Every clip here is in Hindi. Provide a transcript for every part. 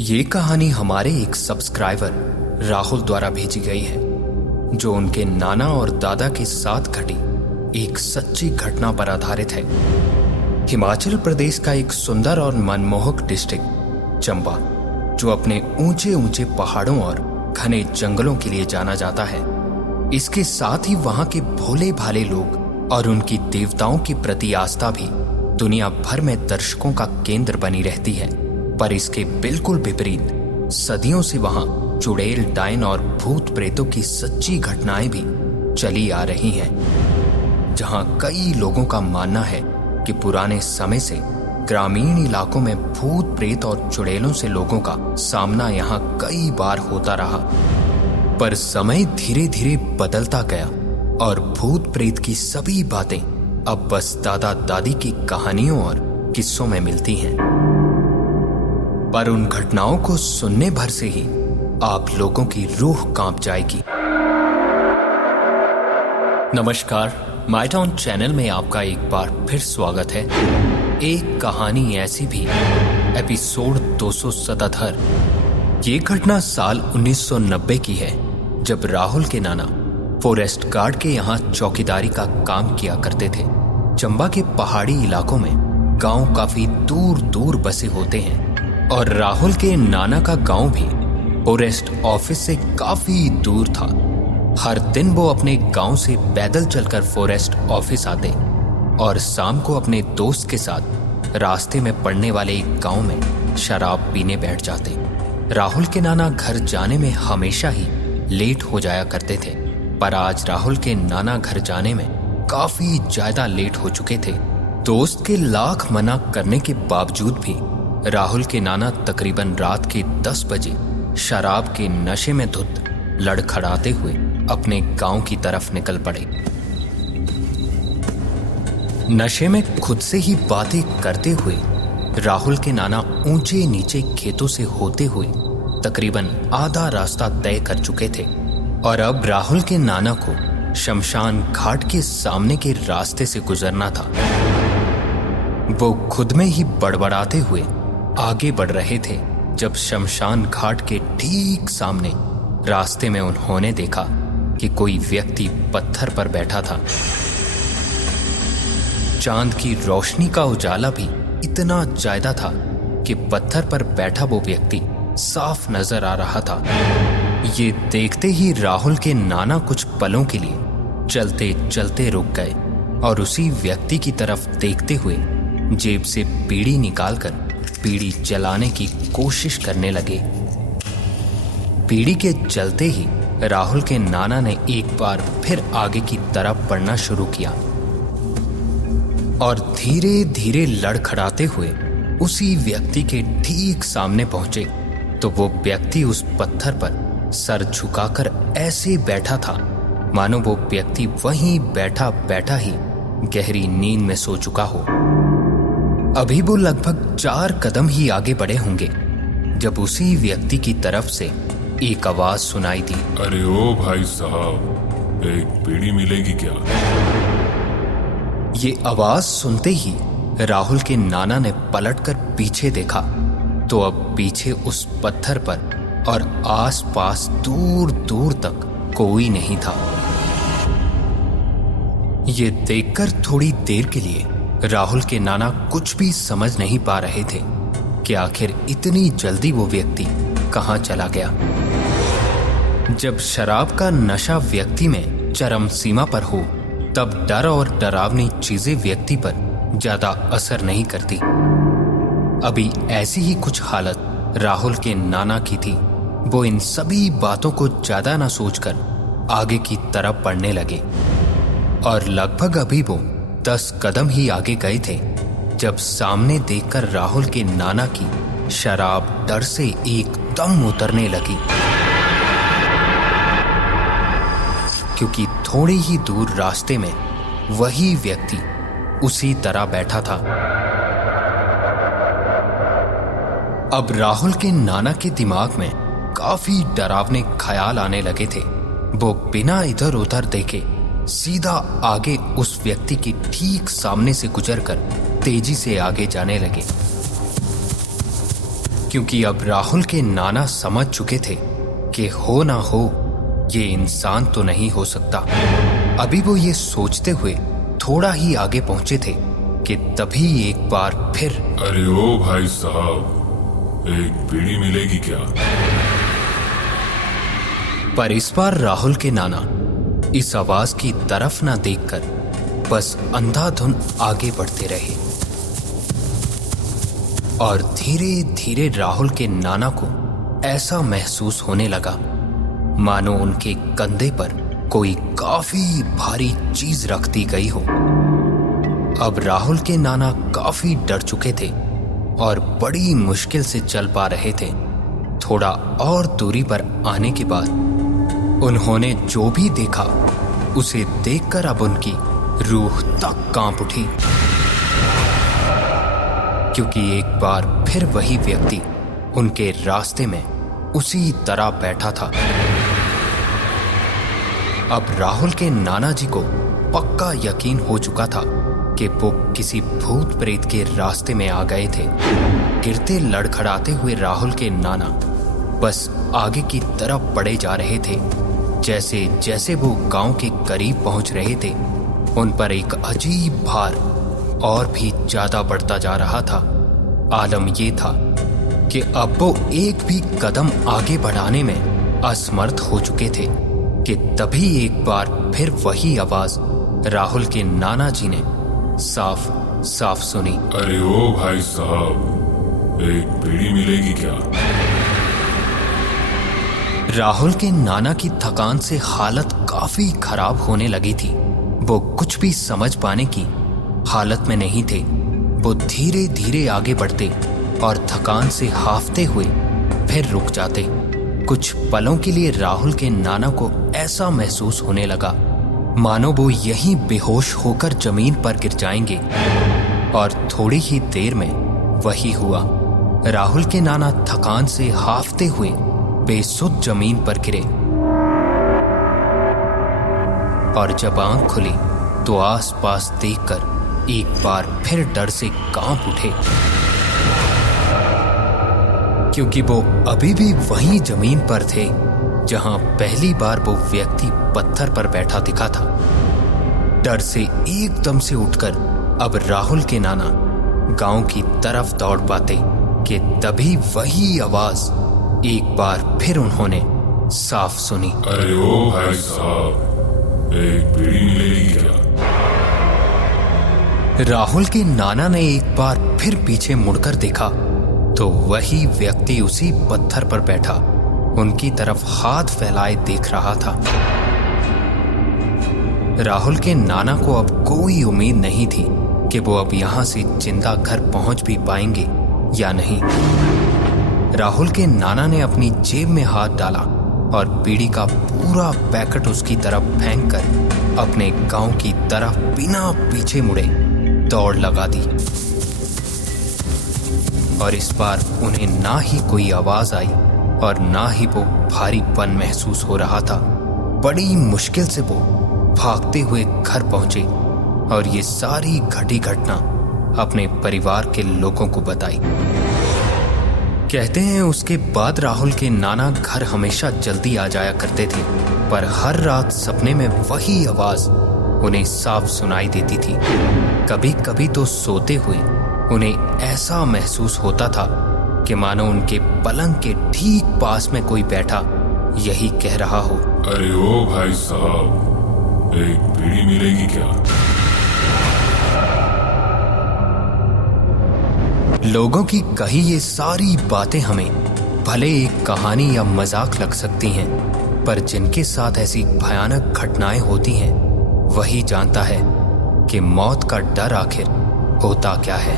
ये कहानी हमारे एक सब्सक्राइबर राहुल द्वारा भेजी गई है, जो उनके नाना और दादा के साथ घटी एक सच्ची घटना पर आधारित है। हिमाचल प्रदेश का एक सुंदर और मनमोहक डिस्ट्रिक्ट चंबा, जो अपने ऊंचे ऊंचे पहाड़ों और घने जंगलों के लिए जाना जाता है। इसके साथ ही वहां के भोले भाले लोग और उनकी देवताओं के प्रति आस्था भी दुनिया भर में दर्शकों का केंद्र बनी रहती है। पर इसके बिल्कुल विपरीत सदियों से वहां चुड़ैल, डायन और भूत प्रेतों की सच्ची घटनाएं भी चली आ रही हैं, जहां कई लोगों का मानना है कि पुराने समय से ग्रामीण इलाकों में भूत प्रेत और चुड़ैलों से लोगों का सामना यहां कई बार होता रहा। पर समय धीरे धीरे बदलता गया और भूत प्रेत की सभी बातें अब बस दादा दादी की कहानियों और किस्सों में मिलती हैं। पर उन घटनाओं को सुनने भर से ही आप लोगों की रूह कांप जाएगी। नमस्कार, माय टाउन चैनल में आपका एक बार फिर स्वागत है। एक कहानी ऐसी भी, एपिसोड 277। ये घटना साल 1990 की है, जब राहुल के नाना फॉरेस्ट गार्ड के यहाँ चौकीदारी का काम किया करते थे। चंबा के पहाड़ी इलाकों में गांव काफी दूर दूर बसे होते हैं और राहुल के नाना का गांव भी फॉरेस्ट ऑफिस से काफी दूर था। हर दिन वो अपने गांव से पैदल चलकर फॉरेस्ट ऑफिस आते और शाम को अपने दोस्त के साथ रास्ते में पड़ने वाले एक गांव में शराब पीने बैठ जाते। राहुल के नाना घर जाने में हमेशा ही लेट हो जाया करते थे, पर आज राहुल के नाना घर जाने में काफी ज्यादा लेट हो चुके थे। दोस्त के लाख मना करने के बावजूद भी राहुल के नाना तकरीबन रात के 10 बजे शराब के नशे में धुत लड़खड़ाते हुए अपने गांव की तरफ निकल पड़े। नशे में खुद से ही बातें करते हुए राहुल के नाना ऊंचे नीचे खेतों से होते हुए तकरीबन आधा रास्ता तय कर चुके थे और अब राहुल के नाना को शमशान घाट के सामने के रास्ते से गुजरना था। वो खुद में ही बड़बड़ाते हुए आगे बढ़ रहे थे जब शमशान घाट के ठीक सामने रास्ते में उन्होंने देखा कि कोई व्यक्ति पत्थर पर बैठा था। चांद की रोशनी का उजाला भी इतना ज्यादा था कि पत्थर पर बैठा वो व्यक्ति साफ नजर आ रहा था। ये देखते ही राहुल के नाना कुछ पलों के लिए चलते चलते रुक गए और उसी व्यक्ति की तरफ देखते हुए जेब से बीड़ी निकालकर बीड़ी जलाने की कोशिश करने लगे। बीड़ी के जलते ही राहुल के नाना ने एक बार फिर आगे की तरफ बढ़ना शुरू किया और धीरे धीरे लड़खड़ाते हुए उसी व्यक्ति के ठीक सामने पहुंचे तो वो व्यक्ति उस पत्थर पर सर झुकाकर ऐसे बैठा था मानो वो व्यक्ति वहीं बैठा बैठा ही गहरी नींद में सो चुका हो। अभी वो लगभग 4 कदम ही आगे बढ़े होंगे जब उसी व्यक्ति की तरफ से एक आवाज सुनाई दी। अरे ओ भाई साहब, एक बीड़ी मिलेगी क्या? ये आवाज सुनते ही राहुल के नाना ने पलटकर पीछे देखा तो अब पीछे उस पत्थर पर और आसपास दूर दूर तक कोई नहीं था। ये देखकर थोड़ी देर के लिए राहुल के नाना कुछ भी समझ नहीं पा रहे थे कि आखिर इतनी जल्दी वो व्यक्ति कहां चला गया। जब शराब का नशा व्यक्ति में चरम सीमा पर हो तब डर और डरावनी चीजें व्यक्ति पर ज्यादा असर नहीं करती। अभी ऐसी ही कुछ हालत राहुल के नाना की थी। वो इन सभी बातों को ज्यादा न सोचकर आगे की तरफ बढ़ने लगे और लगभग अभी वो 10 कदम ही आगे गए थे जब सामने देखकर राहुल के नाना की शराब डर से एकदम उतरने लगी, क्योंकि थोड़ी ही दूर रास्ते में वही व्यक्ति उसी तरह बैठा था। अब राहुल के नाना के दिमाग में काफी डरावने ख्याल आने लगे थे। वो बिना इधर उधर देखे सीधा आगे उस व्यक्ति के ठीक सामने से गुजरकर तेजी से आगे जाने लगे। क्योंकि अब राहुल के नाना समझ चुके थे कि हो ना हो ये इंसान तो नहीं हो सकता। अभी वो ये सोचते हुए थोड़ा ही आगे पहुंचे थे कि तभी एक बार फिर, अरे ओ भाई साहब, एक बीड़ी मिलेगी क्या? पर इस बार राहुल के नाना इस आवाज की तरफ ना देखकर बस अंधाधुन आगे बढ़ते रहे। और धीरे धीरे राहुल के नाना को ऐसा महसूस होने लगा मानो उनके कंधे पर कोई काफी भारी चीज रख दी गई हो। अब राहुल के नाना काफी डर चुके थे और बड़ी मुश्किल से चल पा रहे थे। थोड़ा और दूरी पर आने के बाद उन्होंने जो भी देखा उसे देखकर अब उनकी रूह तक कांप उठी, क्योंकि एक बार फिर वही व्यक्ति उनके रास्ते में उसी तरह बैठा था। अब राहुल के नाना जी को पक्का यकीन हो चुका था कि वो किसी भूत प्रेत के रास्ते में आ गए थे। गिरते लड़खड़ाते हुए राहुल के नाना बस आगे की तरफ बढ़े जा रहे थे। जैसे जैसे वो गांव के करीब पहुंच रहे थे, उन पर एक अजीब भार और भी ज्यादा बढ़ता जा रहा था। आलम ये था कि अब वो एक भी कदम आगे बढ़ाने में असमर्थ हो चुके थे कि तभी एक बार फिर वही आवाज राहुल के नाना जी ने साफ साफ सुनी। अरे ओ भाई साहब, एक बीड़ी मिलेगी क्या? राहुल के नाना की थकान से हालत काफी खराब होने लगी थी। वो कुछ भी समझ पाने की हालत में नहीं थे। वो धीरे धीरे आगे बढ़ते और थकान से हाफते हुए फिर रुक जाते। कुछ पलों के लिए राहुल के नाना को ऐसा महसूस होने लगा मानो वो यहीं बेहोश होकर जमीन पर गिर जाएंगे। और थोड़ी ही देर में वही हुआ। राहुल के नाना थकान से हाफते हुए बेसुध जमीन पर गिरे और जब आंख खुली तो आसपास देखकर एक बार फिर डर से कांप उठे, क्योंकि वो अभी भी वहीं जमीन पर थे जहां पहली बार वो व्यक्ति पत्थर पर बैठा दिखा था। डर से एकदम से उठकर अब राहुल के नाना गांव की तरफ दौड़ पाते कि तभी वही आवाज एक बार फिर उन्होंने साफ सुनी। अरे ओ भाई साहब, एक बीड़ी मिलेगी क्या? राहुल के नाना ने एक बार फिर पीछे मुड़कर देखा तो वही व्यक्ति उसी पत्थर पर बैठा उनकी तरफ हाथ फैलाए देख रहा था। राहुल के नाना को अब कोई उम्मीद नहीं थी कि वो अब यहां से जिंदा घर पहुंच भी पाएंगे या नहीं। राहुल के नाना ने अपनी जेब में हाथ डाला और बीड़ी का पूरा पैकेट उसकी तरफ फेंककर अपने गांव की तरफ बिना पीछे मुड़े दौड़ लगा दी। और इस बार उन्हें ना ही कोई आवाज आई और ना ही वो भारीपन महसूस हो रहा था। बड़ी मुश्किल से वो भागते हुए घर पहुंचे और ये सारी घटी घटना अपने परिवार के लोगों को बताई। कहते हैं उसके बाद राहुल के नाना घर हमेशा जल्दी आ जाया करते थे, पर हर रात सपने में वही आवाज उन्हें साफ सुनाई देती थी। कभी कभी तो सोते हुए उन्हें ऐसा महसूस होता था कि मानो उनके पलंग के ठीक पास में कोई बैठा यही कह रहा हो। अरे ओ भाई साहब, एक बीड़ी मिलेगी क्या? लोगों की कही ये सारी बातें हमें भले एक कहानी या मजाक लग सकती हैं, पर जिनके साथ ऐसी भयानक घटनाएं होती हैं वही जानता है कि मौत का डर आखिर होता क्या है।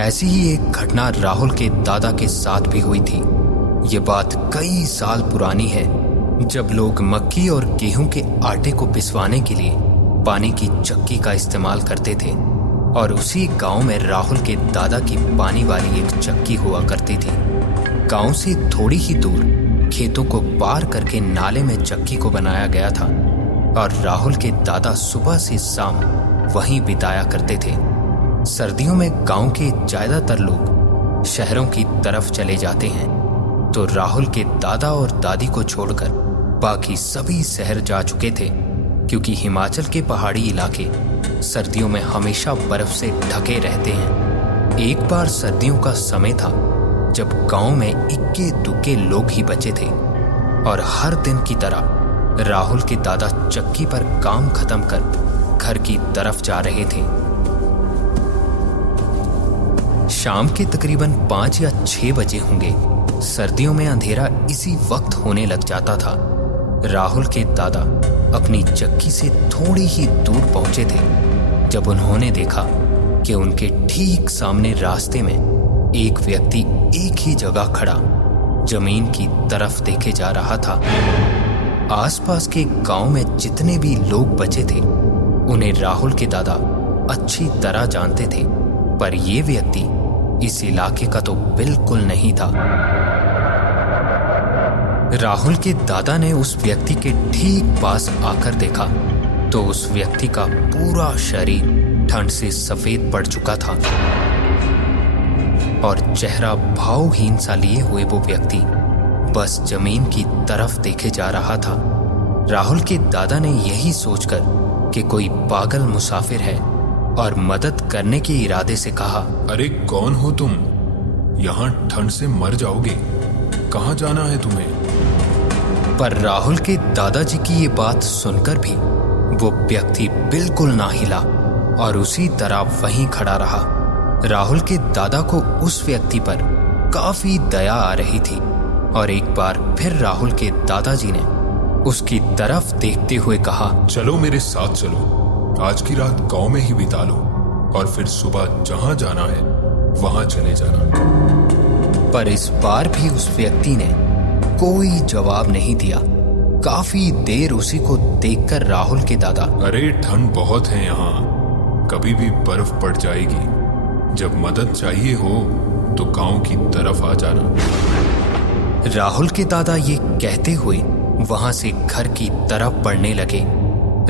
ऐसी ही एक घटना राहुल के दादा के साथ भी हुई थी। ये बात कई साल पुरानी है, जब लोग मक्की और गेहूं के आटे को पिसवाने के लिए पानी की चक्की का इस्तेमाल करते थे। और उसी गांव में राहुल के दादा की पानी वाली एक चक्की हुआ करती थी। गांव से थोड़ी ही दूर खेतों को पार करके नाले में चक्की को बनाया गया था और राहुल के दादा सुबह से शाम वहीं बिताया करते थे। सर्दियों में गांव के ज्यादातर लोग शहरों की तरफ चले जाते हैं तो राहुल के दादा और दादी को छोड़कर बाकी सभी शहर जा चुके थे, क्योंकि हिमाचल के पहाड़ी इलाके सर्दियों में हमेशा बर्फ से ढके रहते हैं। एक बार सर्दियों का समय था जब गांव में इक्के दुक्के लोग ही बचे थे और हर दिन की तरह राहुल के दादा चक्की पर काम खत्म कर घर की तरफ जा रहे थे। शाम के तकरीबन 5 या 6 बजे होंगे। सर्दियों में अंधेरा इसी वक्त होने लग जाता था। राहुल के दादा अपनी चक्की से थोड़ी ही दूर पहुंचे थे जब उन्होंने देखा कि उनके ठीक सामने रास्ते में एक व्यक्ति एक ही जगह खड़ा जमीन की तरफ देखे जा रहा था। आसपास के गांव में जितने भी लोग बचे थे उन्हें राहुल के दादा अच्छी तरह जानते थे, पर यह व्यक्ति इस इलाके का तो बिल्कुल नहीं था। राहुल के दादा ने उस व्यक्ति के ठीक पास आकर देखा तो उस व्यक्ति का पूरा शरीर ठंड से सफेद पड़ चुका था और चेहरा भावहीन सा लिए हुए वो व्यक्ति बस जमीन की तरफ देखे जा रहा था। राहुल के दादा ने यही सोचकर कि कोई पागल मुसाफिर है और मदद करने के इरादे से कहा, अरे कौन हो तुम? यहाँ ठंड से मर जाओगे, कहाँ जाना है तुम्हें? पर राहुल के दादाजी की ये बात सुनकर भी वो व्यक्ति बिल्कुल ना हिला और उसी तरह वहीं खड़ा रहा। राहुल के दादा को उस व्यक्ति पर काफी दया आ रही थी और एक बार फिर राहुल के दादाजी ने उसकी तरफ देखते हुए कहा, चलो मेरे साथ चलो, आज की रात गांव में ही बिता लो और फिर सुबह जहां जाना है वहां चले जाना। पर इस बार भी उस व्यक्ति ने कोई जवाब नहीं दिया। काफी देर उसी को देखकर राहुल के दादा, अरे ठंड बहुत है यहाँ, कभी भी बर्फ पड़ जाएगी, जब मदद चाहिए हो तो गांव की तरफ आ जाना। राहुल के दादा ये कहते हुए वहां से घर की तरफ बढ़ने लगे।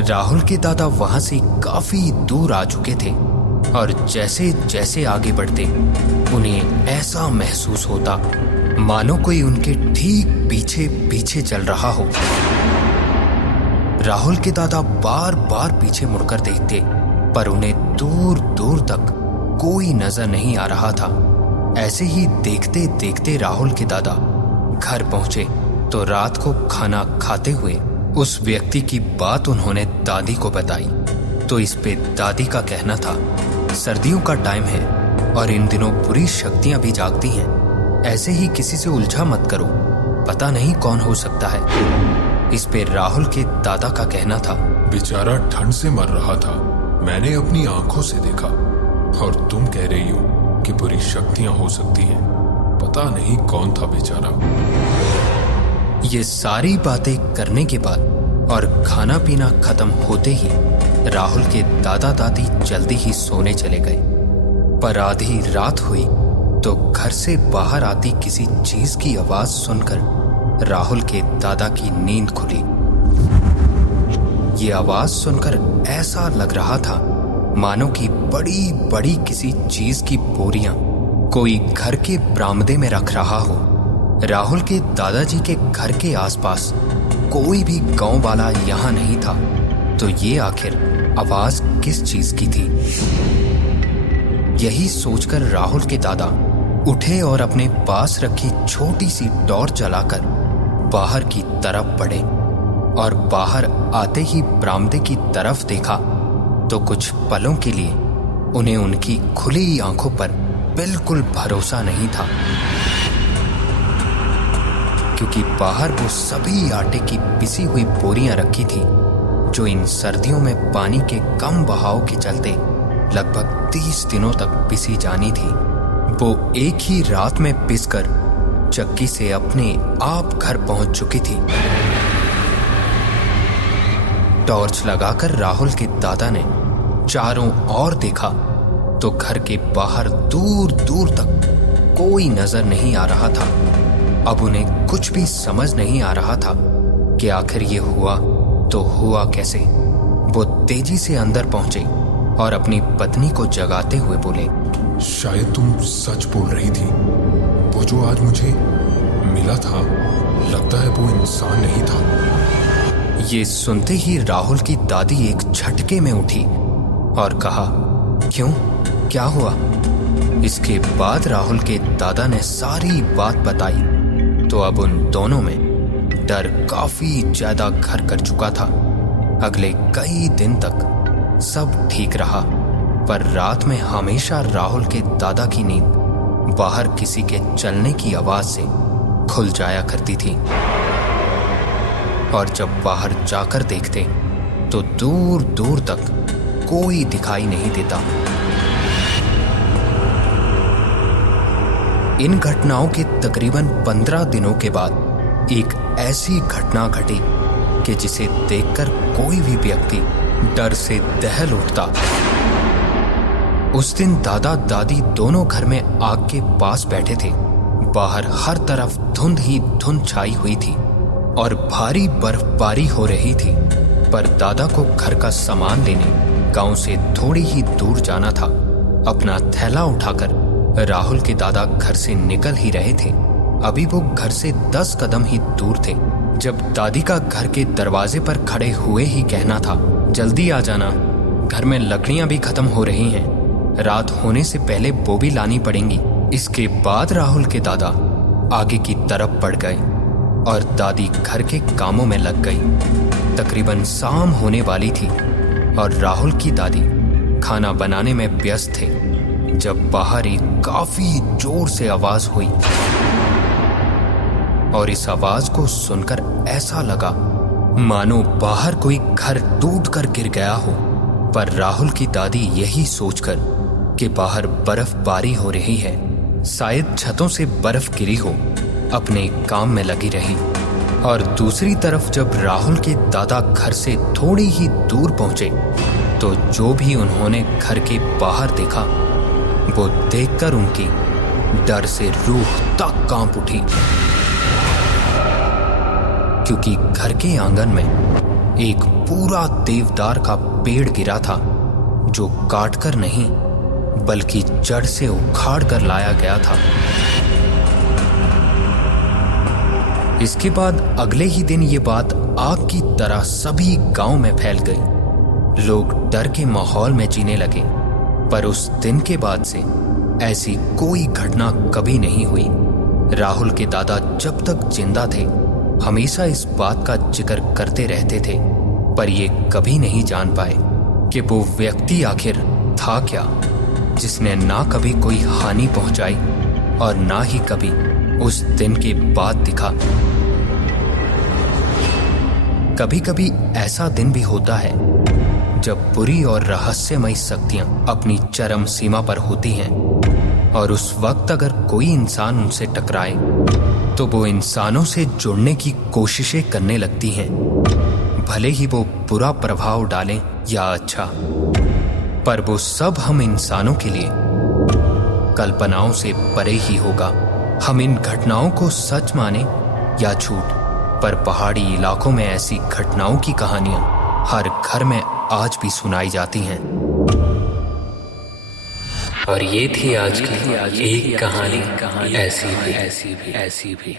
राहुल के दादा वहां से काफी दूर आ चुके थे और जैसे जैसे आगे बढ़ते उन्हें ऐसा महसूस होता मानो कोई उनके ठीक पीछे पीछे चल रहा हो। राहुल के दादा बार बार पीछे मुड़कर देखते पर उन्हें दूर दूर तक कोई नजर नहीं आ रहा था। ऐसे ही देखते देखते राहुल के दादा घर पहुंचे तो रात को खाना खाते हुए उस व्यक्ति की बात उन्होंने दादी को बताई तो इस पे दादी का कहना था, सर्दियों का टाइम है और इन दिनों बुरी शक्तियां भी जागती हैं, ऐसे ही किसी से उलझा मत करो, पता नहीं कौन हो सकता है। इस पे राहुल के दादा का कहना था, बेचारा ठंड से मर रहा था, मैंने अपनी आंखों से देखा, और तुम कह रही हो कि बुरी शक्तियां हो सकती हैं, पता नहीं कौन था बेचारा। ये सारी बातें करने के बाद और खाना पीना खत्म होते ही राहुल के दादा दादी जल्दी ही सोने चले गए। पर आधी रात हुई तो घर से बाहर आती किसी चीज की आवाज सुनकर राहुल के दादा की नींद खुली। ये आवाज सुनकर ऐसा लग रहा था मानो कि बड़ी बड़ी किसी चीज की बोरियां कोई घर के बरामदे में रख रहा हो। राहुल के दादाजी के घर के आसपास कोई भी गांव वाला यहाँ नहीं था, तो ये आखिर आवाज किस चीज की थी? यही सोचकर राहुल के दादा उठे और अपने पास रखी छोटी सी टॉर्च जलाकर बाहर की तरफ बढ़े और बाहर आते ही बरामदे की तरफ देखा तो कुछ पलों के लिए उन्हें उनकी खुली आंखों पर बिल्कुल भरोसा नहीं था, क्योंकि बाहर वो सभी आटे की पिसी हुई बोरियां रखी थी जो इन सर्दियों में पानी के कम बहाव के चलते लगभग 30 दिनों तक पिसी जानी थी। वो एक ही रात में पिसकर चक्की से अपने आप घर पहुंच चुकी थी। टॉर्च लगाकर राहुल के दादा ने चारों ओर देखा तो घर के बाहर दूर दूर तक कोई नजर नहीं आ रहा था। अब उन्हें कुछ भी समझ नहीं आ रहा था कि आखिर ये हुआ तो हुआ कैसे। वो तेजी से अंदर पहुंचे और अपनी पत्नी को जगाते हुए बोले, शायद तुम सच बोल रही थी। वो जो आज मुझे मिला था, लगता है वो इंसान नहीं था। ये सुनते ही राहुल की दादी एक झटके में उठी और कहा, क्यों, क्या हुआ? इसके बाद राहुल के दादा ने सारी बात बताई तो अब उन दोनों में डर काफी ज्यादा घर कर चुका था। अगले कई दिन तक सब ठीक रहा, पर रात में हमेशा राहुल के दादा की नींद बाहर किसी के चलने की आवाज से खुल जाया करती थी। और जब बाहर जाकर देखते तो दूर दूर तक कोई दिखाई नहीं देता। इन घटनाओं के तकरीबन 15 दिनों के बाद एक ऐसी घटना घटी कि जिसे देखकर कोई भी व्यक्ति डर से दहल उठता। उस दिन दादा दादी दोनों घर में आग के पास बैठे थे। बाहर हर तरफ धुंध ही धुंध छाई हुई थी और भारी बर्फबारी हो रही थी, पर दादा को घर का सामान लेने गांव से थोड़ी ही दूर जाना था। अपना थैला उठाकर राहुल के दादा घर से निकल ही रहे थे। अभी वो घर से 10 कदम ही दूर थे जब दादी का घर के दरवाजे पर खड़े हुए ही कहना था, जल्दी आ जाना, घर में लकड़ियां भी खत्म हो रही हैं, रात होने से पहले वो भी लानी पड़ेंगी। इसके बाद राहुल के दादा आगे की तरफ बढ़ गए और दादी घर के कामों में लग गई। तकरीबन शाम होने वाली थी और राहुल की दादी खाना बनाने में व्यस्त थे जब बाहर एक काफी जोर से आवाज हुई और इस आवाज को सुनकर ऐसा लगा मानो बाहर कोई घर टूटकर गिर गया हो। पर राहुल की दादी यही सोचकर कि बाहर बर्फबारी हो रही है, शायद छतों से बर्फ गिरी हो, अपने काम में लगी रही। और दूसरी तरफ जब राहुल के दादा घर से थोड़ी ही दूर पहुंचे तो जो भी उन्होंने घर के बाहर देखा वो देखकर उनकी डर से रूह तक कांप उठी, क्योंकि घर के आंगन में एक पूरा देवदार का पेड़ गिरा था जो काटकर नहीं बल्कि जड़ से उखाड़ कर लाया गया था। इसके बाद अगले ही दिन ये बात आग की तरह सभी गांव में फैल गई। लोग डर के माहौल में जीने लगे, पर उस दिन के बाद से ऐसी कोई घटना कभी नहीं हुई। राहुल के दादा जब तक जिंदा थे हमेशा इस बात का जिक्र करते रहते थे, पर ये कभी नहीं जान पाए कि वो व्यक्ति आखिर था क्या जिसने ना कभी कोई हानि पहुंचाई और ना ही कभी उस दिन के बाद दिखा। कभी कभी ऐसा दिन भी होता है जब बुरी और रहस्यमयी शक्तियां अपनी चरम सीमा पर होती हैं और उस वक्त अगर कोई इंसान उनसे टकराए तो वो इंसानों से जुड़ने की कोशिशें करने लगती हैं, भले ही वो बुरा प्रभाव डालें या अच्छा। पर वो सब हम इंसानों के लिए कल्पनाओं से परे ही होगा। हम इन घटनाओं को सच माने या झूठ, पर पहाड़ी इलाकों में ऐसी घटनाओं की कहानियां हर घर में आज भी सुनाई जाती हैं। और ये थी आज की एक कहानी ऐसी भी।